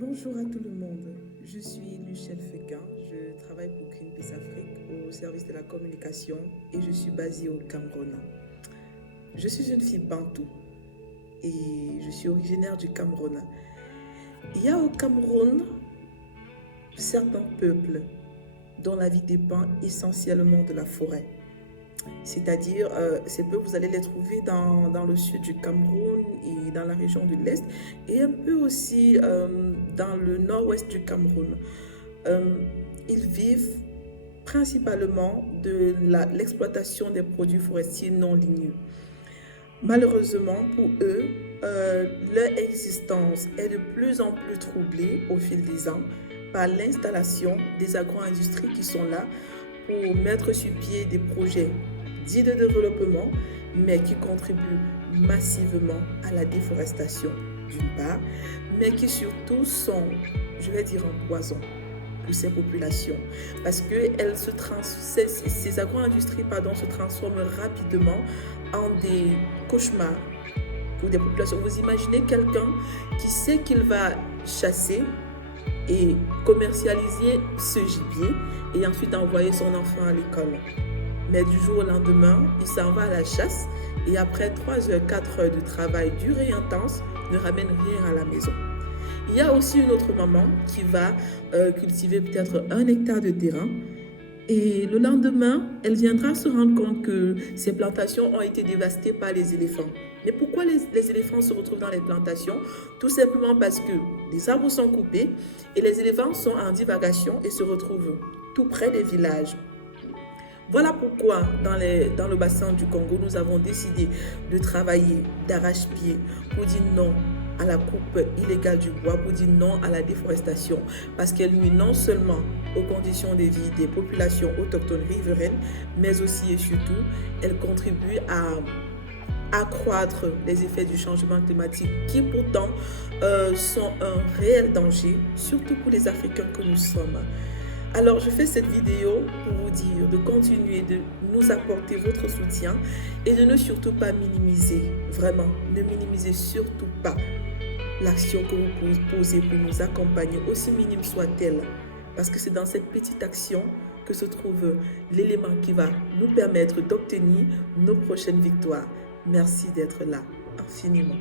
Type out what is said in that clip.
Bonjour à tout le monde, je suis Lucienne Féguin, je travaille pour Greenpeace Afrique au service de la communication et je suis basée au Cameroun. Je suis une fille bantou et je suis originaire du Cameroun. Il y a au Cameroun certains peuples dont la vie dépend essentiellement de la forêt. C'est-à-dire, ces peuples, vous allez les trouver dans le sud du Cameroun et dans la région de l'Est et un peu aussi dans le nord-ouest du Cameroun. Euh, Ils vivent principalement de l'exploitation des produits forestiers non ligneux. Malheureusement pour eux, leur existence est de plus en plus troublée au fil des ans par l'installation des agro-industries qui sont là pour mettre sur pied des projets dits de développement, mais qui contribuent massivement à la déforestation d'une part, mais qui surtout sont, je vais dire, un poison pour ces populations parce que ces agro-industries se transforment rapidement en des cauchemars pour des populations. Vous imaginez quelqu'un qui sait qu'il va chasser et commercialiser ce gibier et ensuite envoyer son enfant à l'école. Mais du jour au lendemain, il s'en va à la chasse et après 3 heures, 4 heures de travail dur et intense, ne ramène rien à la maison. Il y a aussi une autre maman qui va cultiver peut-être 1 hectare de terrain et le lendemain, elle viendra se rendre compte que ses plantations ont été dévastées par les éléphants. Mais pourquoi les éléphants se retrouvent dans les plantations? Tout simplement parce que les arbres sont coupés et les éléphants sont en divagation et se retrouvent tout près des villages. Voilà pourquoi dans le bassin du Congo, nous avons décidé de travailler d'arrache-pied pour dire non à la coupe illégale du bois, pour dire non à la déforestation, parce qu'elle nuit non seulement aux conditions de vie des populations autochtones riveraines, mais aussi et surtout, elle contribue à accroître les effets du changement climatique qui pourtant sont un réel danger, surtout pour les Africains que nous sommes. Alors je fais cette vidéo pour vous dire de continuer de nous apporter votre soutien et de ne surtout pas minimiser, vraiment, ne minimisez surtout pas l'action que vous posez pour nous accompagner, aussi minime soit-elle, parce que c'est dans cette petite action que se trouve l'élément qui va nous permettre d'obtenir nos prochaines victoires. Merci d'être là, infiniment.